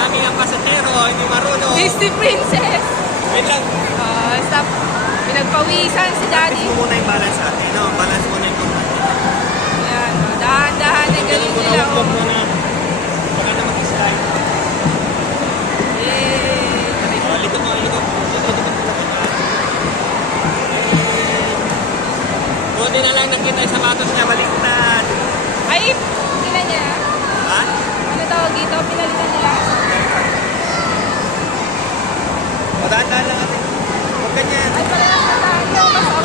Aming ang pasahero, hindi marunong. Disney Princess. Wait lang. Stop. Pinagpawisan si Daddy. Practice mo muna yung balance natin, no? Balance muna yung komando. Ayan, dahan-dahan. Ang galing nila. Huwag mo na. Baka na mag-slide. Yay. Likod mo, likod. Buti na lang nakita yung sapatos niya, baliktad. Ay, tingnan niya. Ha? Ano tawag dito? Pinalitan nila. Dahan-dahan lang natin. Huwag ganyan. Ay, parehas na tayo. Mas